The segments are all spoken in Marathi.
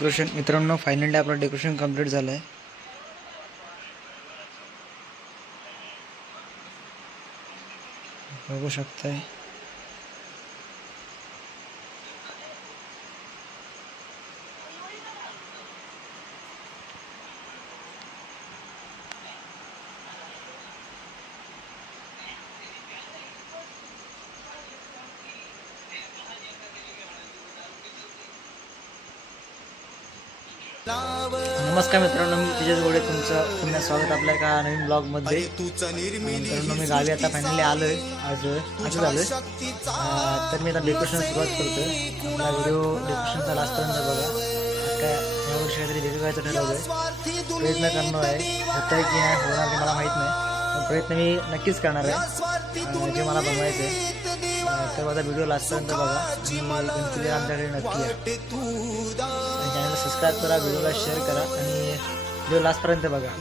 डेकोरेशन मित्रांनो फायनली आपलं डेकोरेशन कंप्लीट झालं आहे. बघू शकताय. नमस्कार मित्रांनो, मी तेजस गोडे तुमचं पुन्हा स्वागत आपल्या एका नवीन ब्लॉगमध्ये. मित्रांनो मी गावी आता फायनली आलो आहे. आज झालं तर मी आता डेकोरेशन सुरुवात करतो आहे. आपला व्हिडिओ डेकोरेशनचा लास्टपर्यंत बघा. काय यावर्षी काहीतरी वेगळं करायचं ठरवलं आहे. प्रयत्न करणार आहे. होतं आहे की नाही होणार ते मला माहीत नाही, पण प्रयत्न मी नक्कीच करणार आहे जे मला बनवायचं आहे. तर माझा व्हिडिओ लास्टपर्यंत बघा आणि गणपती आमच्याकडे नक्की आहे. चॅनल सबस्क्राईब करा, व्हिडिओला शेअर करा आणि व्हिडिओ लास्टपर्यंत बघा.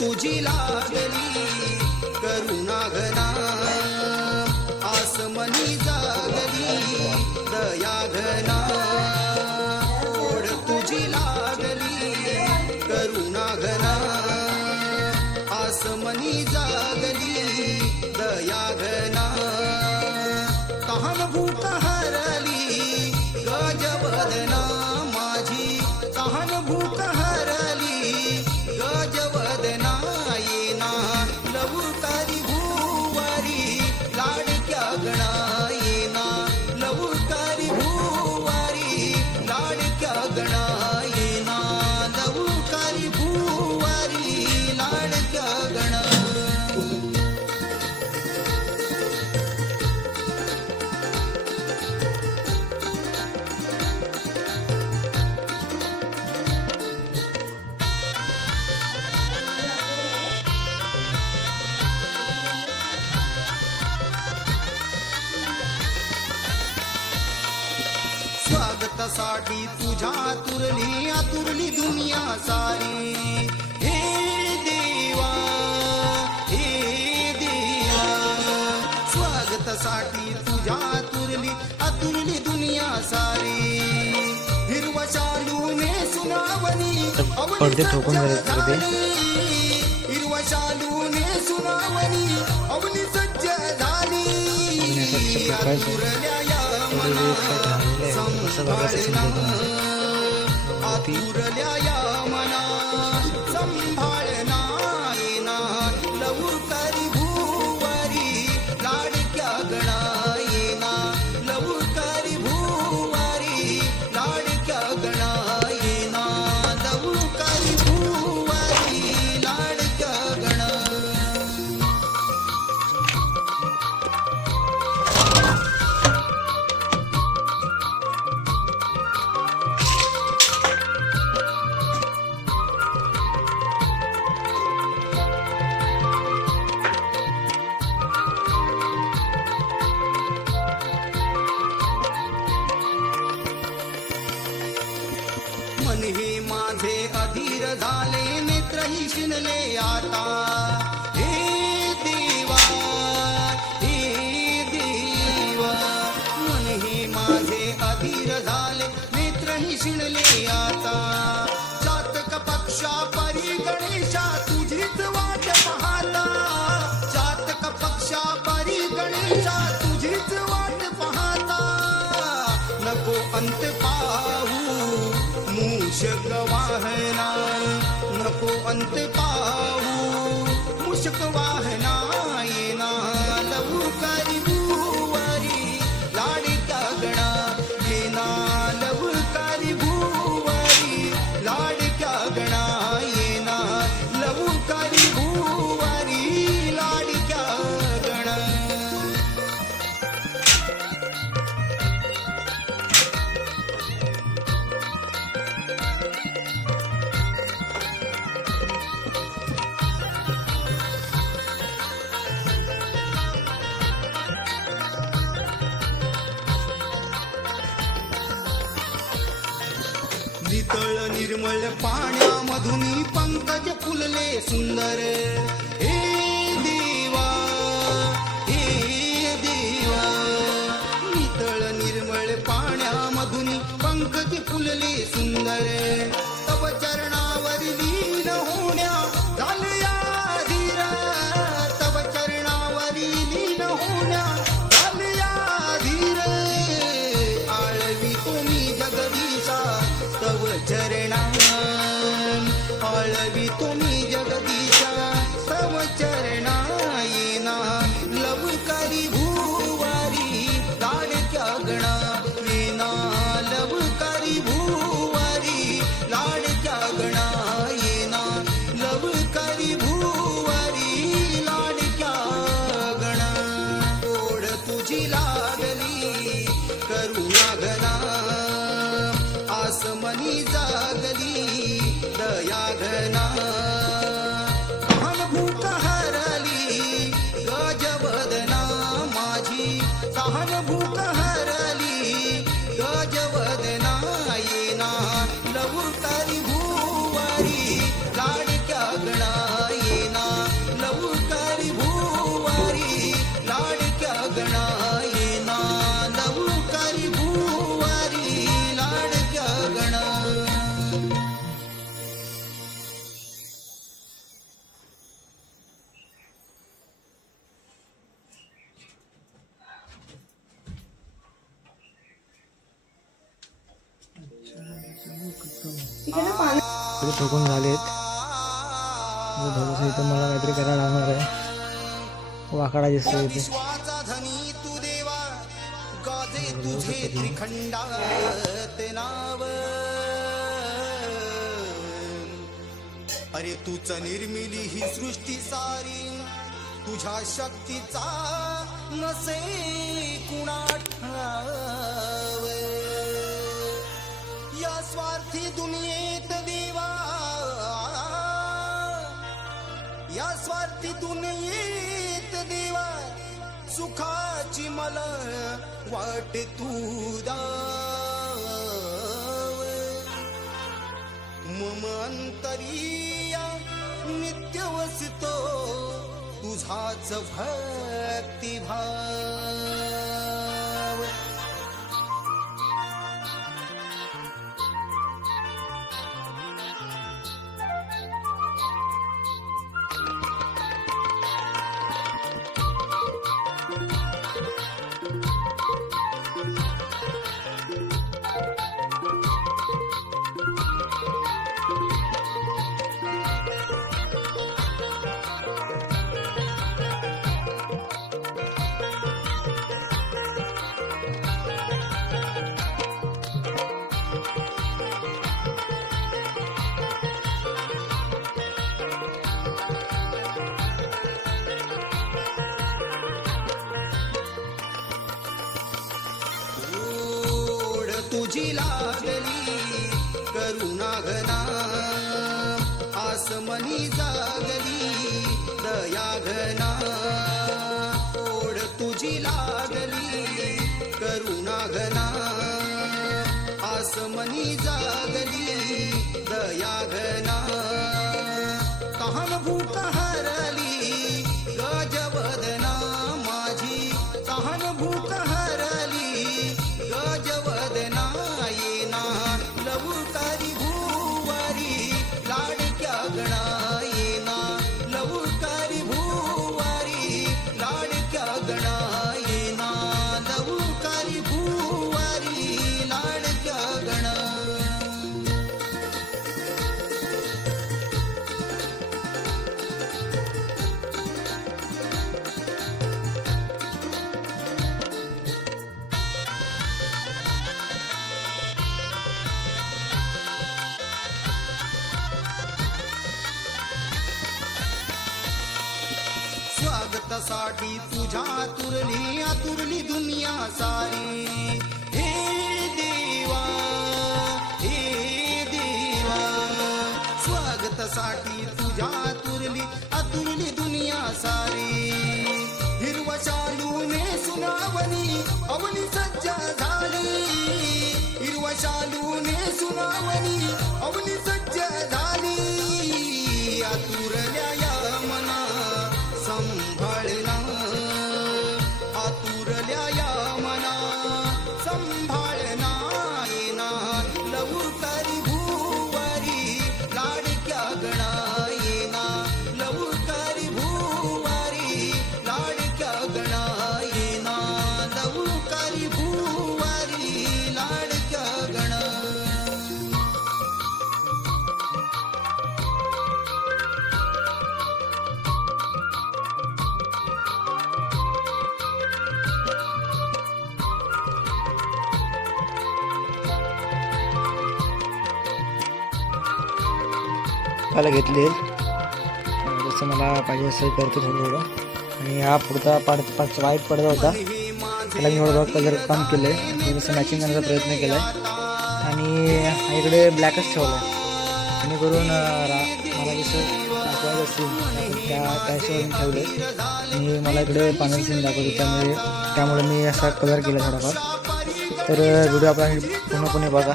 तुझी लागली करुणा घना आसमनी जागली दया घना. ओढ तुझी लागली करुणा घना आसमनी जागली दया घना. तहान भूक हरली गजवदना माझी, तहान भूक हरली गजवदना. येना लवकारी भूवारी लाडक्या गणा, येना लवकारी भूवारी लाडक्या गणा, येना लवकारी भूवारी लाडक्या गणा. स्वागतासाठी तुझ्या आतुरली दुनिया सारी. हे देवा हे देवा, स्वागतासाठी तुझ्या आतुरली दुनिया सारी. हिरवा शालूने सुनावणी पडदे ठोकून झाले. हिरवा शालूने सुनावणी अवनी सज्ज झाली. आतुरल्या या मना संभाळना. येना लवकारी भूवारी लाडक्या गणा, येना लवकारी भूवारी लाडक्या गणा, येना लवकारी भूवारी लाडक्या गणा. मन हे माझे अधीर झाले, नेत्रही शिनले आता. हे देवा हे देवा, मन हे माझे अधीर झाले, नेत्रही शिनले आता. जातक पक्षा परी गणेशा तुझीच वाट पाहता. जातक पक्षा परी गणेशा तुझीच वाट पाहता. नको अंत पाहू मूषक वाहना, नको अंत पाहू मूषक वाहना येना लवकारी भुवारी लाडक्या गणा येना लवकारी भुवारी लाडक्या गणा येना लवकारी भुवारी लाडक्या गणा. नितळ निर्मळ पाण्यामधून पंकज फुलले सुंदर. हे देवा हे देवा नितळ निर्मळ पाण्यामधून पंकज फुलले सुंदर. तव चरणावर लीन होण्या झालया धीर. तव चरणावर लीन होण्या झालया धीर. आळवी तुम्ही जगदीशा तव चरणा आळवी तुम्ही जगदीशा तव चरणा येना लवकारी भुवारी लाडक्या गणा येना लवकारी भुवारी लाडक्या गणा येना लवकारी भुवारी लाडक्या गणा. ओढ तुझी लागली करुणा घना आसमनी जागली दया घना. तहान भूक हरली गजवदना माझी तहान भूक हरली गजवदना येना लवकारी भुवारी लाडक्या गणा येना लवकारी भुवारी लाडक्या गणा येना लवकारी भुवारी लाडक्या गणा. तरी ठोकून झालेत. थोडंसं इथं मला काहीतरी करायला लागणार आहे. वाकडा दिसतो इथे. विश्वाचा धनी तू देवा गाजे तुझे त्रिखंडात नाव. अरे तूच निर्मिली ही सृष्टी सारी तुझ्या शक्तीचा नसे कुणा ठाव. या स्वार्थी दुनियेत देवा या स्वार्थी दुनियेत देवा सुखाची मला वाट तू दाव. मम अंतरिया नित्य वसतो तुझाच भक्तिभाव. तुझी लागली करुणा घना आसमनी जागली दया घना. ओढ तुझी लागली करुणा घना आसमनी जागली दया घना. तहान भूक हरली गजवदना माझी तहान भूक हरली गजवदना येना लवकारी भुवारी लाडक्या गणा येना लवकारी भुवारी लाडक्या गणा येना लवकारी भुवारी लाडक्या गणा. स्वागतासाठी तुझ्या आतुरली दुनिया सारी. हे देवा, हे देवा, स्वागतासाठी तुझ्या आतुरली दुनिया सारी. हिरवा शालूने सुनावणी अवनी सज्ज झाली. हिरवा शालूने सुनावणी अवनी सज्ज झाली. आतुरल्या या मना संभाळना, आतुरल्या या मना संभाळना. येना लवकरी भूवारी लाडक्या गणा. येना लवकरी भूवारी लाडक्या गणा. येना लवकरी भूवारी लाडक्या गणा. मला घेतले जसं मला पाहिजे असं करतो थोडं थोडं. आणि हा पुढचा पार्ट वाईट पडदा होता त्याला मी थोडं कलर काम केलं आहे, थोडंसं मॅचिंग करण्याचा प्रयत्न केला आहे. आणि इकडे ब्लॅकच ठेवलं आहे जेणेकरून मला जसं दाखवायचं असेल त्या हिशोबाने ठेवलं आहे. आणि मला इकडे पाण्याचं सीन दाखवतो त्यामुळे मी असा कलर केला थोडाफार. तर व्हिडिओ आपला पूर्णपणे बघा.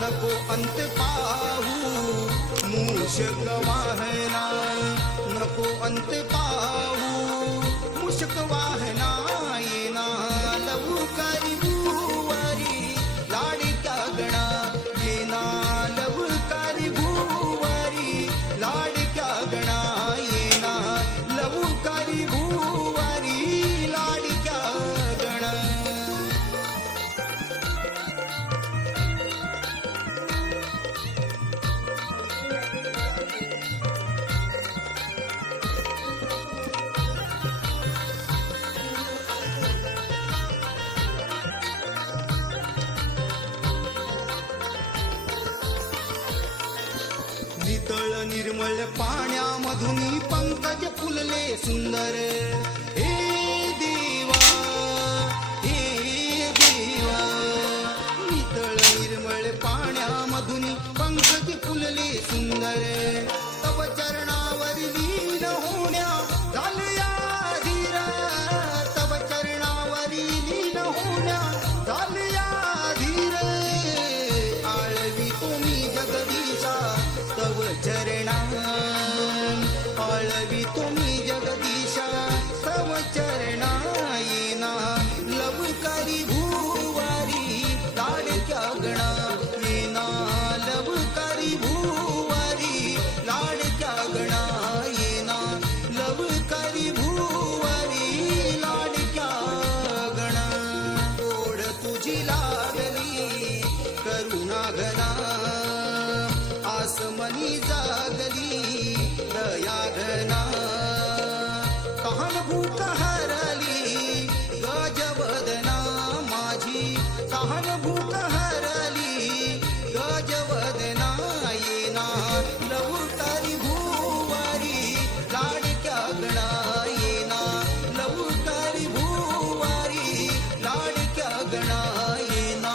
नको अंत पाहू मूषक वाहना. नको अंत पाहू मूषक वाहना. येना लवकरी भूवारी लाडक्या गणा. येना लवकरी भूवारी लाडक्या गणा. येना लवकरी भूवारी लाडक्या गणा. नितळ निर्मळ पाण्यामधून पंकज फुलले सुंदर. हे देवा, हे देवा, नितळ निर्मळ पाण्यामधून पंकज फुलले सुंदर. तव चरणावर लीन होण्या झालया धीर. तव चरणावर लीन होण्या झालया धीर. आळवी तुम्ही जगदीशा तव चरणा. आळवी तुम्ही जगदीशा तव चरणा. येना लवकरी भूवारी लाडक्या गणा. येना लवकरी भूवारी लाडक्या गणा. येना लवकरी भूवारी लाडक्या गणा. ओढ तुझी लागली करुणा घना. आसमनी जागली दया घना. तहान भूक हरली गजवदना माझी. तहान भूक हरली गजवदना. येना लवकरी भूवारी लाडक्या गणा. येना लवकरी भूवारी लाडक्या गणा. येना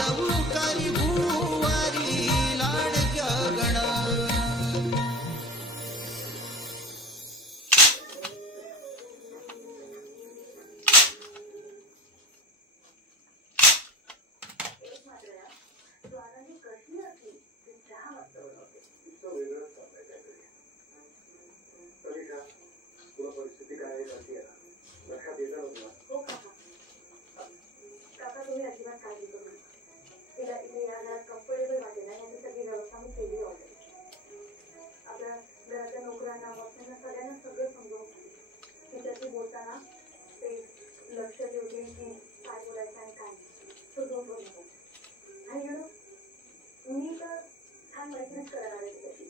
लवकरी भूवारी लाडक्या गणा. काका तुम्ही अजिबात काळजी करू नका. तिला इथे या घरात कम्फर्टेबल वाटेल आणि याची सगळी व्यवस्था मी केली ऑलरेडी. आपल्या घराच्या नोकरांना वॉचमॅनना सगळ्यांना सगळं समजावून सांगितलं. तिच्याशी बोलताना ते लक्ष ठेवते की काय बोलायचं आणि काय तो दोन बोलतो. आणि मी तर छान मैत्रीच करायला आले तिच्याशी.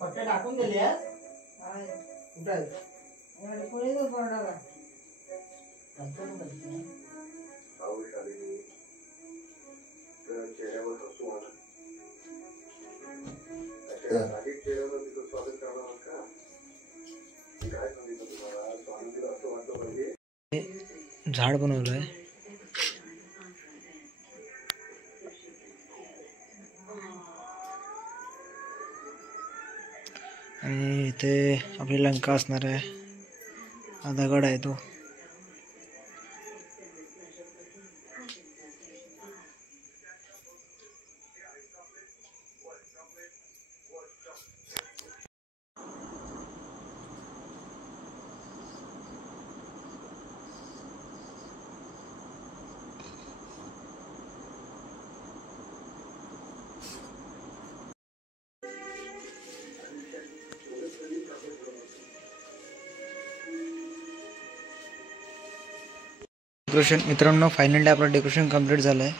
पट्टे टाकून गेली कुठे चेहऱ्यावर हसू आलं. चेहऱ्यावर तिचं स्वागत करणार आहात का? मी काय सांगितलं तुम्हाला, स्वानंदीला असं वाटलं पाहिजे. झाड बनवलंय. आणि इथे आपली लंका असणार आहे. हा दगड आहे तो. डेकोरेशन मित्रांनो, फायनली आपलं डेकोरेशन कंप्लीट झालंय.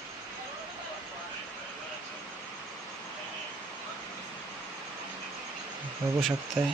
बघू शकताय.